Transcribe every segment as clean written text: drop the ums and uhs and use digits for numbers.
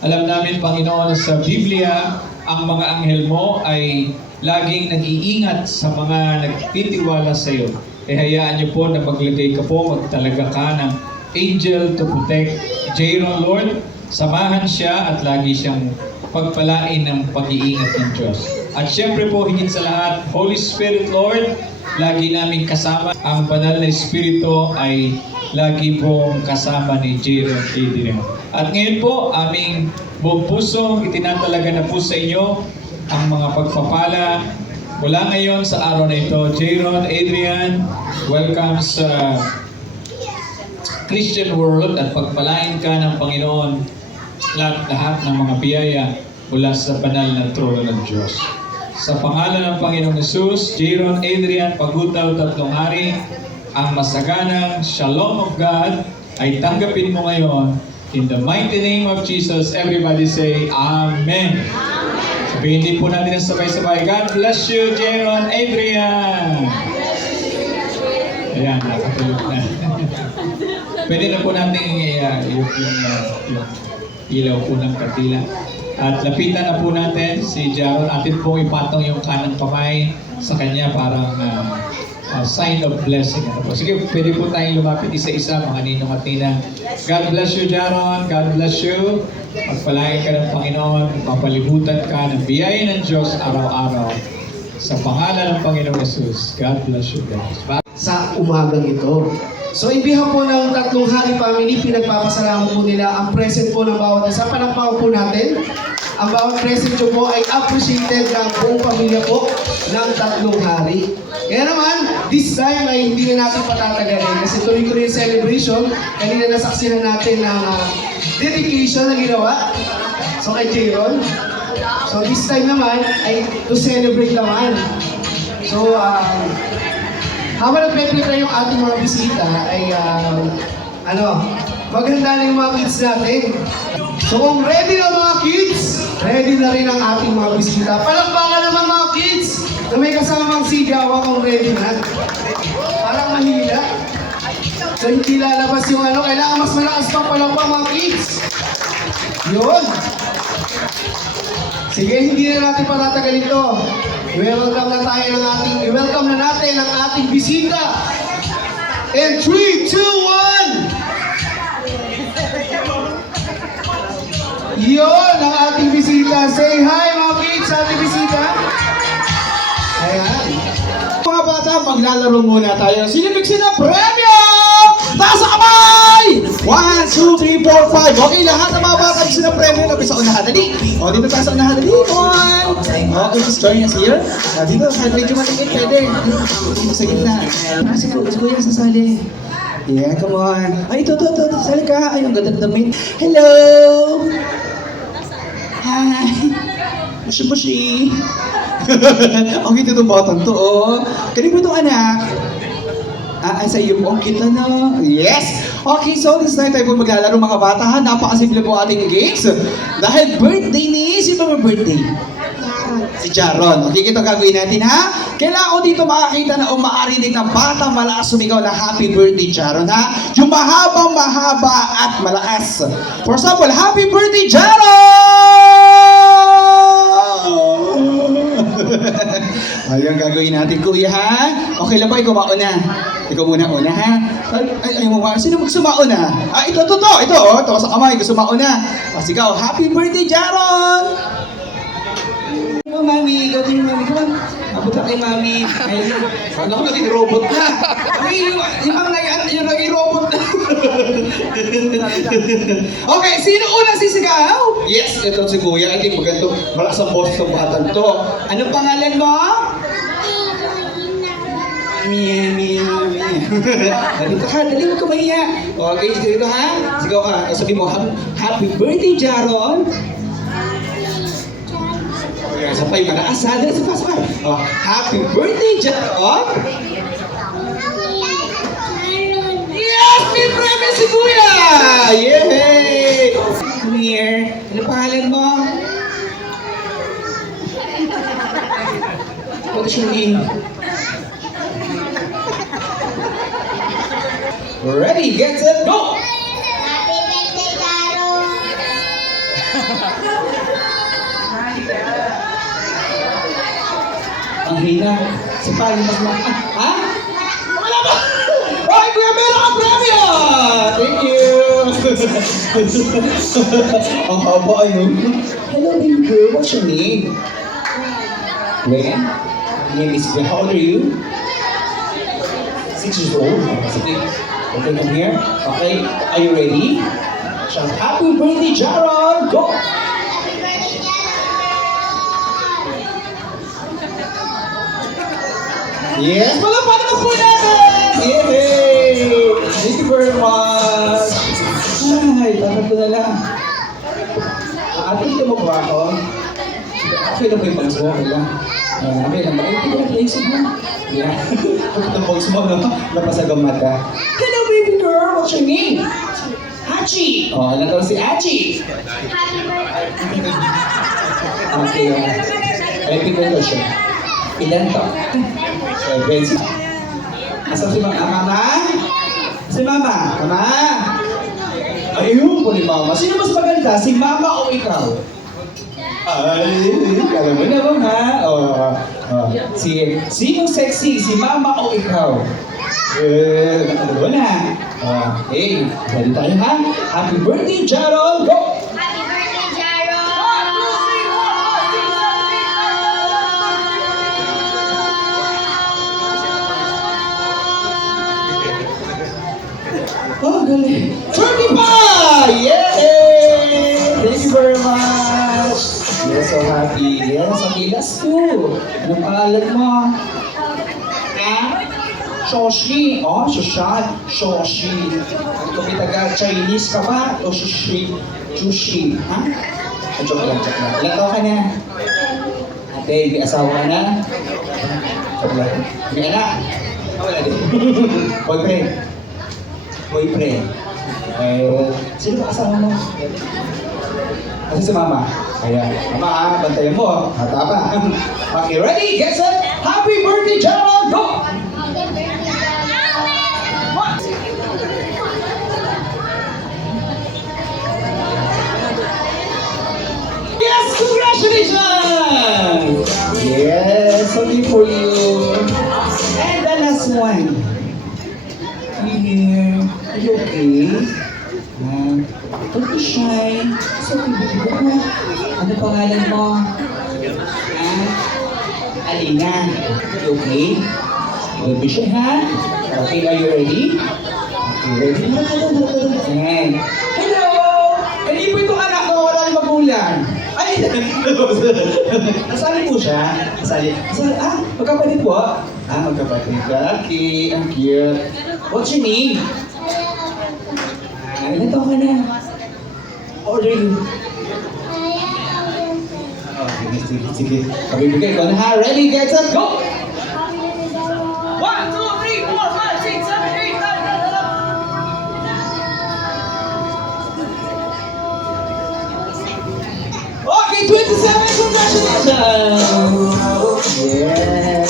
Alam namin, Panginoon, sa Biblia, ang mga anghel mo ay laging nag-iingat sa mga nagtitiwala sa iyo. Hayaan niyo po na maglagay ka po, magtalaga ka ng angel to protect Jaron, Lord. Samahan siya at lagi siyang pagpalain ng pag-iingat ng Diyos. At syempre po, higit sa lahat, Holy Spirit, Lord, lagi namin kasama. Ang banal na Espiritu ay lagi pong kasama ni Jaron Adrian. At ngayon po, aming buong puso, itinatalaga na po sa inyo ang mga pagpapala mula ngayon sa araw na ito. Jaron Adrian, welcome sa Christian world at pagpalain ka ng Panginoon lahat ng mga biyaya mula sa banal na trono ng Diyos. Sa pangalan ng Panginoong Jesus, Jaron Adrian Pagutaw, Tatlong Hari, ang masaganang Shalom of God ay tanggapin mo ngayon. In the mighty name of Jesus, everybody say Amen. Sabihin din po natin ang sabay-sabay. God bless you, Jaron Adrian. Ayan, nakatulog na. Pwede na po natin yung ilaw po ng kandila. At lapitan na po natin si Jaron. Atin po ipatong yung kanang kamay sa kanya parang sign of blessing. Sige, pwede po tayong lumapit isa-isa, mga ninong at ninang. God bless you, Jaron. God bless you. Pagpalain ka ng Panginoon, papalibutan ka ng biyaya ng Diyos araw-araw. Sa pangalan ng Panginoong Jesus, God bless you, guys. Sa umagang ito. So, ibihan po ng Tatlong Hari Family, pinagpapasalamat po nila ang present po ng bawat isa. Panampaw po natin. Ang bawat present nyo po ay appreciated ng buong pamilya po ng Tatlong Hari. Kaya naman, this time ay hindi na natin patatagalin kasi tuloy-tuloy yung celebration. Kanina nasaksihan natin ng dedication na ginawa. So, kay Jaron. So, this time naman ay to celebrate naman. So, habang nagpe-prepare yung ating mga bisita ay maghanda na yung mga kids natin. So kung ready na mga kids, ready na rin ang ating mga bisita. Palakpakan naman mga kids na may kasamang sigaw kung ready na. Parang mahila. So hindi lalabas yung kailangan mas malakas pang palakpak mga kids. Yun. Sige, hindi na natin patatagalin ito. Welcome na natin ang ating bisita. In 3, 2, 1. Yun, ang ating bisita. Say hi mga kids sa ating bisita. Ayan. Mga bata, maglalaro muna tayo. Sinibigsin na premyo! Taas ang kamay! 1, 2, 3, 4, 5. Okay, lahat ng mga bata gusto ng premyo. Lapis sa unahan. Dali. O, dito tayo sa unahan. Dali. Come on. Okay, just join us here. Dito, kahit medyo matigit, pwede. Dito sa gitna. Sige, gusto ko yan sasali. Yeah, come on. Ay, ito. Sali ka. Ay, ang ganda ng damit. Hello! Hi! Mushi. Okay, ito itong bottom to, oh. Kanina po itong anak. Sa iyo po, kita na. Yes! Okay, so this night tayo po maglalaro mga bata, ha? Napakasimple po ating games. Dahil birthday sino ba birthday? Si Jaron. Okay, ito gagawin natin, ha? Kailangan ko dito makakita na umaarinig ng bata malakas sumigaw na happy birthday, Jaron, ha? Yung mahaba at malakas. For example, happy birthday, Jaron! Ayun gagawin natin, kuya, ha? Okay lang ba? Ikaw mauna. Ikaw muna, ha? Ay, sino magsumauna? Ito, ito sa kamay, gusto mauna. Sigaw, happy birthday, Jaron! Ikaw, mami, come on. Abot na kay mami. Ano ko naging robot na? Yung naging robot na. Okay, sino unang sisigaw? Yes, ito si kuya. Hindi maganda. Malakas ang boss ng batang to. Anong pangalan mo? Mami. Dito ka, dali mo kumahiya. Okay, dito ha. Sigaw ka. Sabi mo, happy birthday, Jaron. Okay, sapay, malakas ha. Dali, sapa. Happy birthday, Jaron. Yes, may premise si kuya. Yay! Come here. Ano pangalan mo? What is your name? Ready, get set, go! Happy birthday, Jaron! Ang hina. Si Pali mas ha? Wala ba? Ay, Kuya, meron kang premyo! Thank you! Ang haba, ano? Hello, baby girl. What's your name? Gwen? Your name is Gwen. How old are you? 6 years old. Sige. Okay, come here. Okay. Are you ready? Shout, happy birthday, Jaron! Go! Yes, palapanan na po natin! Yay! Thank you very much! Ay, takot ko na lang. Ate, dito mo ba ako? Okay lang ba yung bags mo? Okay lang. Okay lang ba? Ay, hindi na place mo. Yeah. Pagkat ang bags mo, no? Napasagam mata. Hello, baby girl! What's your name? Hachi! Oh, alam ko si Hachi! Okay, happy birthday siya. Ilan to? 7. Asan si Mama? Si Mama? Mama? Ayun po ni Mama. Sino mas maganda? Si Mama o ikaw? Ay, alam mo na ba, ha? Sige. Sino sexy? Si Mama o ikaw? Alam mo na. Okay, ready tayo, ha? Happy birthday, Jaron! Go! Happy birthday, Jaro! Oh, galing. 35! Yay! Thank you very much. Yes, so happy. Yes, okay, last two. Anong pangalan mo? Ha? Shoshi. Oh, Shoshan. Shoshi. Ito kita Chinese ka ba? O Sushi? Sushi. Ha? Joke lang, joke lang. Ilan taon ka na? Ate, may asawa ka na? Joke lang. May anak? Wala din. Boyfriend. Boyfriend. Sino ba kasama mo? Kasi si Mama. Kaya, Mama, bantayan mo. Hata pa. Okay, ready? Get set. Happy birthday, Jaron! Go! Yes, congratulations! Yes, only for you. And the last one. Here. Are you okay? Don't be shy. It's okay, baby. Ano pangalan mo? Alina. You okay? Don't be shy, ha? Okay, are you ready? Okay, ready? Ayan. Hello! Hindi po itong anak ko, wala yung magulang. Ay! Nasali po siya. Nasali. Magkapatid po? Magkapatid ka. Okay, ang cute. What's your name? Ilan taon ka na? Already. Sige. Pabibigay ko na, ha? Ready, get set, go! 1, 2, 3, 4, 5, 6, 7, 8, 9, 10. Okay, 27, congratulations! Yeah!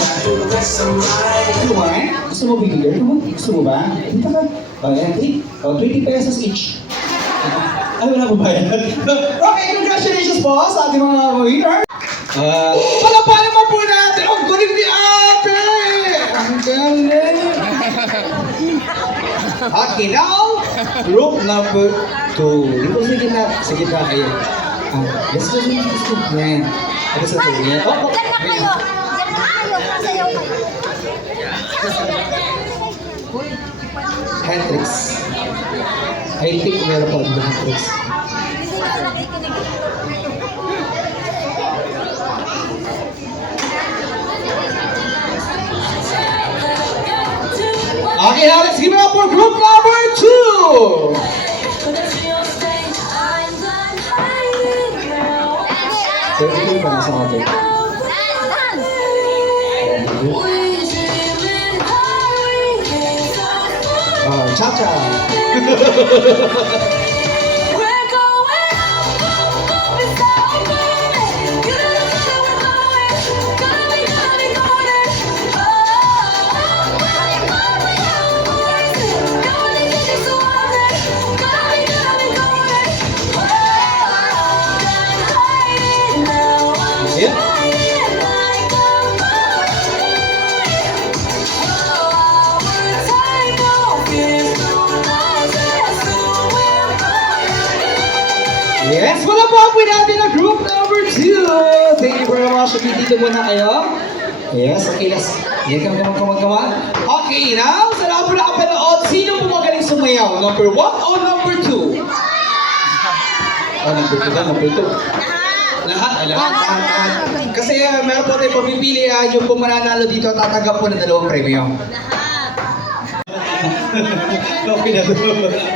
Ano ba? Gusto mo bigyan? Gusto mo ba? Dito ka. Ayan, 20 pesos each. Ay, wala ba bayad? Okay, congratulations po sa ating mga winner. Palapanan mo po natin! Ang galing ni ate! Ang galing! Okay, now, group number 2. Dito sa gitna kayo. Let's go. Yan. Let's go. Yan. Diyan na kayo. Masayaw kayo. Hand tricks. I think meron pa ang hand tricks. Okay, now let's give it up for group number 2. Pwede ba nasa atin? Cha-cha! Yes, wala po po natin ang group number 2. Thank you very much. Okay, dito muna kayo. Yes, okay, let's... Yan, come on. Okay, now, sa lahat po nakapanood, sino po magaling sumayaw? Number 1 o number 2? Oh, number 2 ba? Number 2. Lahat. Kasi meron po tayo pagpipili, yung po mananalo dito, tatanggap po ng 2 premyo. Okay na to.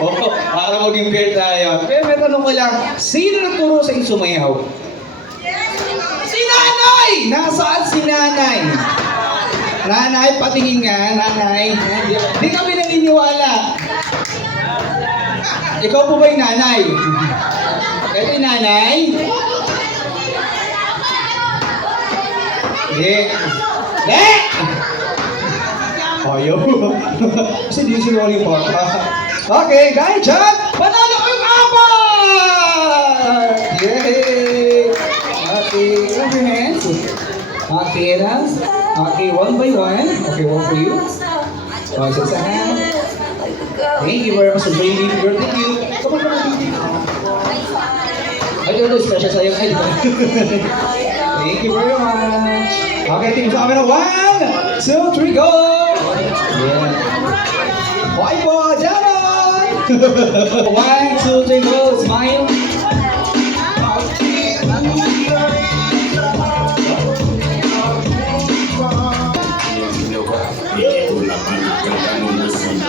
Oo, para maging fair tayo. Pero may tanong ko lang, sino nagturo sa inyo sumayaw? Si nanay! Nasaan si nanay? Nanay, patingin nga, nanay. Di kami naniniwala. Ikaw po ba yung nanay? Ito yung nanay? Hindi. Hindi! Ayaw. Kasi di sinuli po. Okay, guys, dyan! Panalo ko yung apat! Yay! Okay, clap your hands. Okay, na. Okay, 1 by 1. Okay, 1 for you. Okay, sa hand. Thank you very much for joining me. Birthday to you. Come on, baby. Ay, ito, special sa'yo. Thank you very much. Okay, team sa camera. 1, 2, 3, go! Yeah. Why po, Jaron? 1, 2, 3, go. Smile.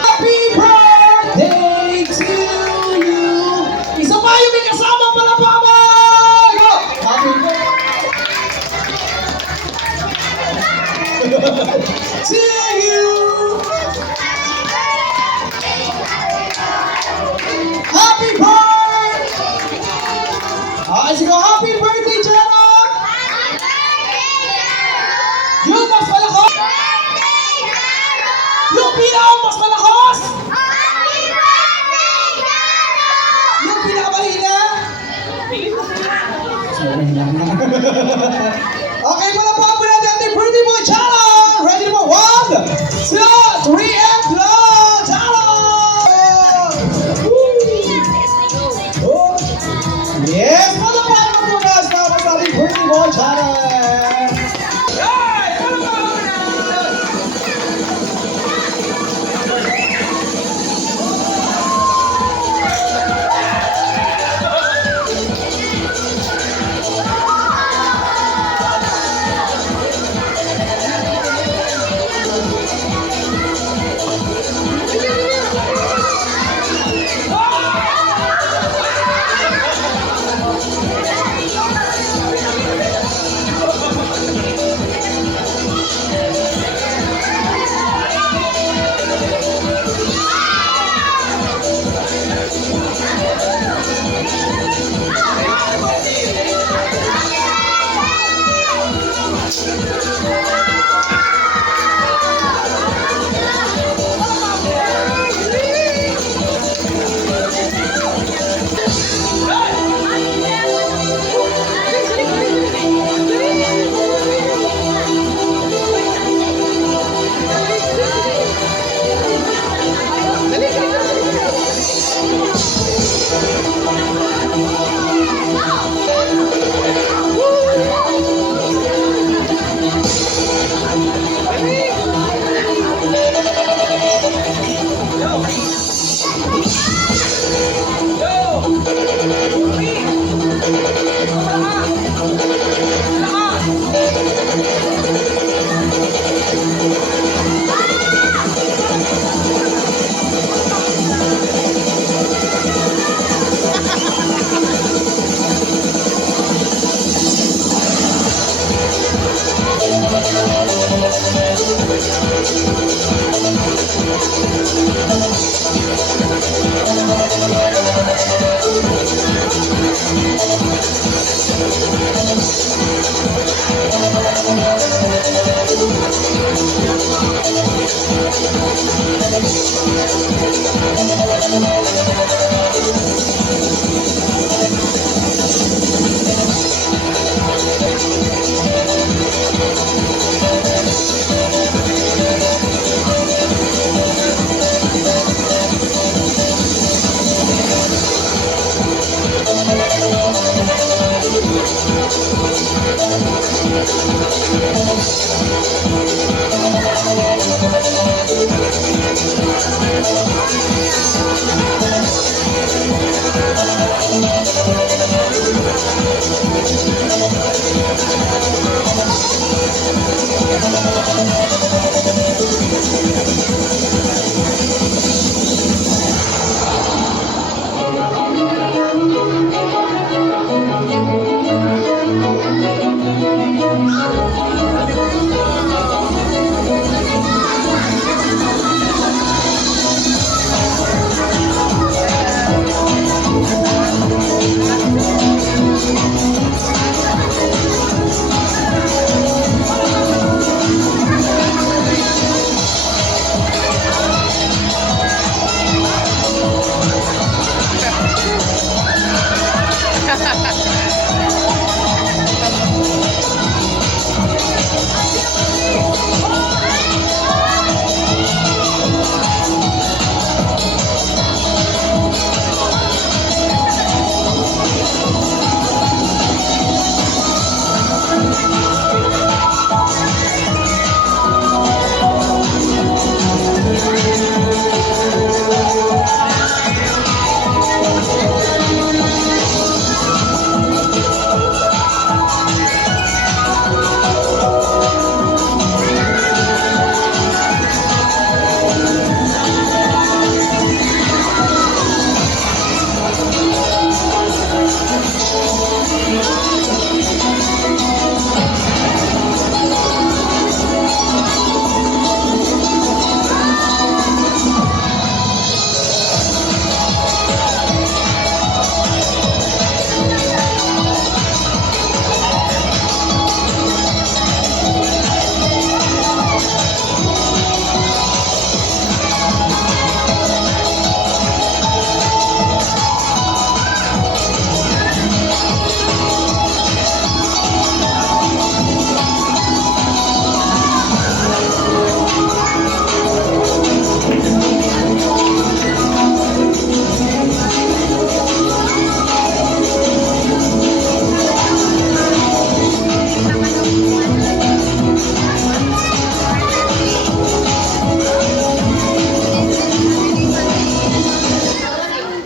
Happy birthday to you! Isa pa yung may kasamang palapamag! Go! Happy birthday to you! Happy birthday! Sige, happy birthday, Jaron! Yung mas malakas! Yung pinakamas malakas! Yung pinakamahina! Okay, pala po ako natin ating birthday mo, Jaron! Ready po? 1, 2, 3, and go! Jaron! Oh. Yes! Pala po ako po guys para sa ating birthday mo, Jaron!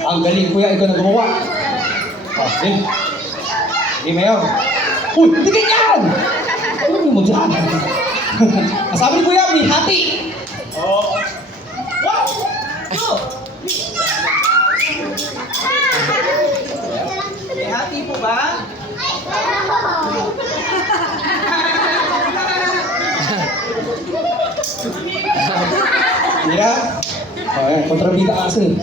Ang galing, kuya, ikaw na gumawa. Oh, game. Game ngayon. Uy, hindi ganyan! Ano mo dyan? Sabi ni kuya, may hati. May hati po ba? Kuya? Oh, yan, kontrabida kasi.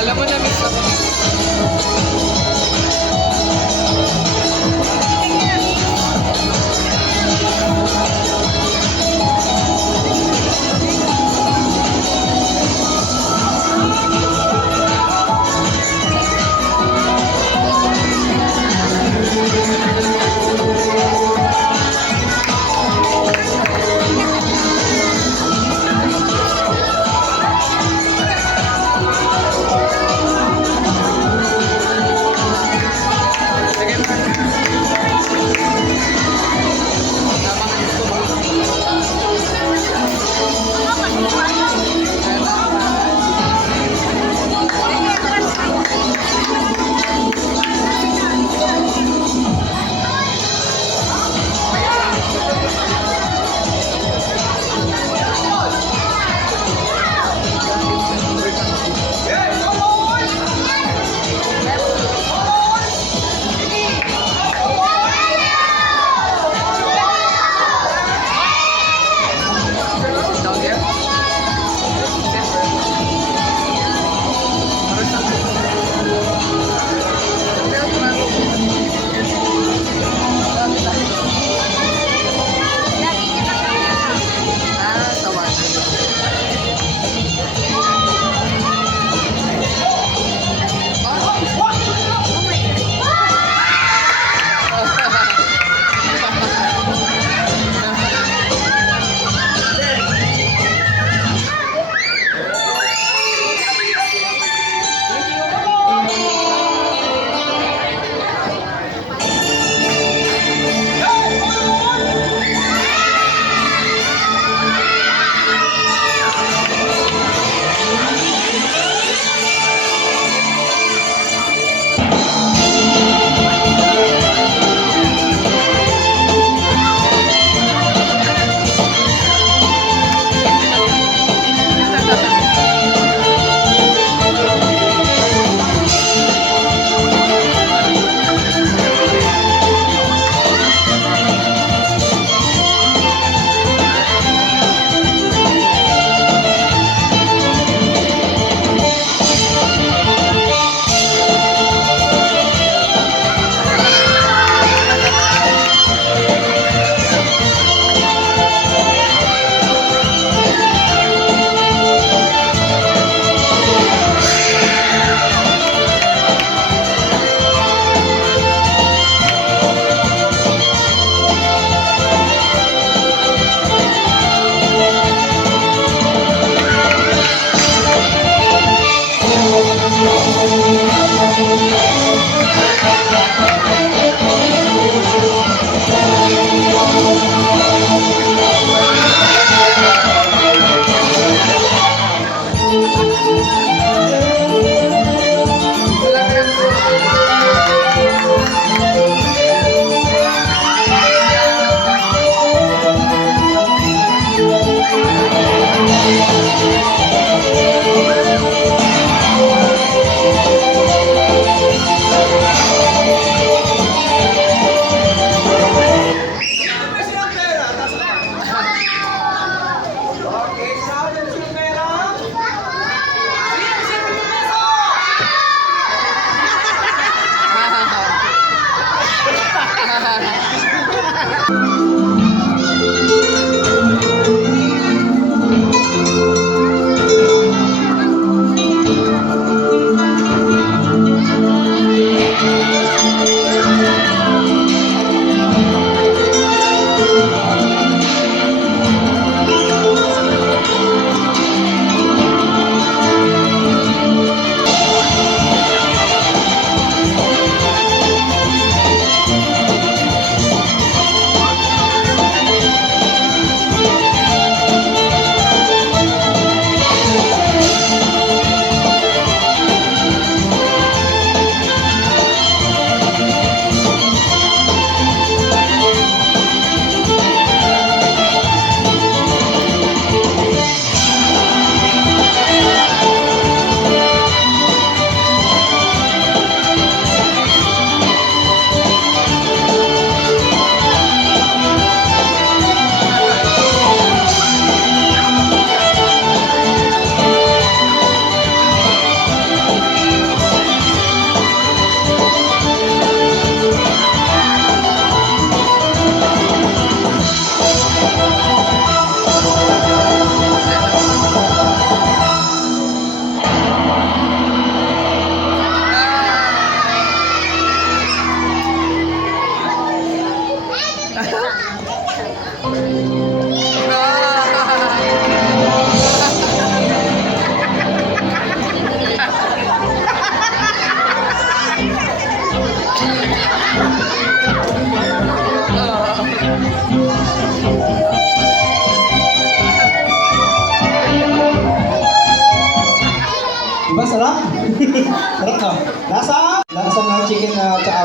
Alam mo na, miss ako.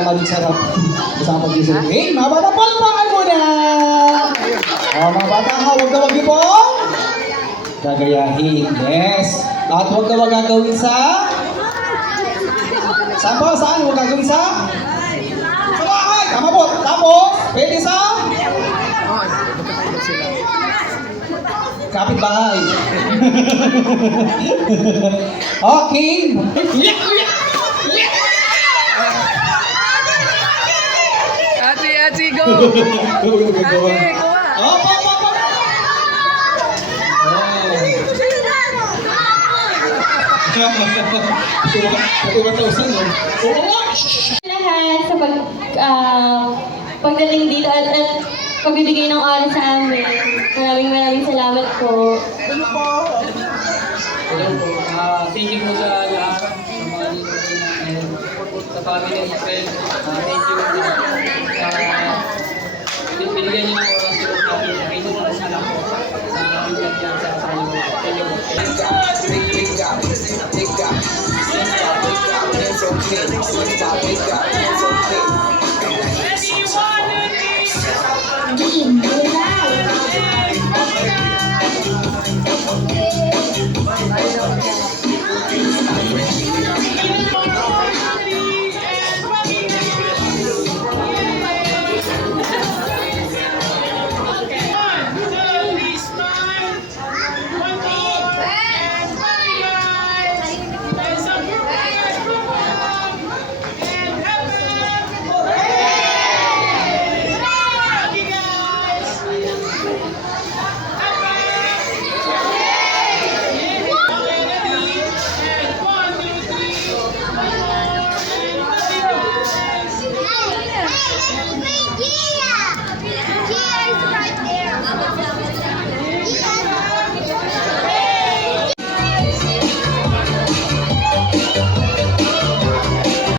magsarap. Kasama pag-isip. Hey, mga bata, palpakan muna! Mga bata, huwag na wag po. Gagayahin, yes. At huwag na wag gagawin sa... Saan po? Saan? Huwag gagawin sa... Sa bahay! Tama po. Tapos, pwede sa... Kapit-bahay. Okay. Ate, go! Ate, kuha! Opo. Lahat sa pagdating dito at pagbibigay ng oras sa amin. Maraming salamat po. Hello po. Thank you po sa lahat sa mga dito and sa family and friends. Thank you sa binigyan niyo ng oras sa natin. Kayo po sa anak ko sa bigyan niya sa kanila. Thank you. Game.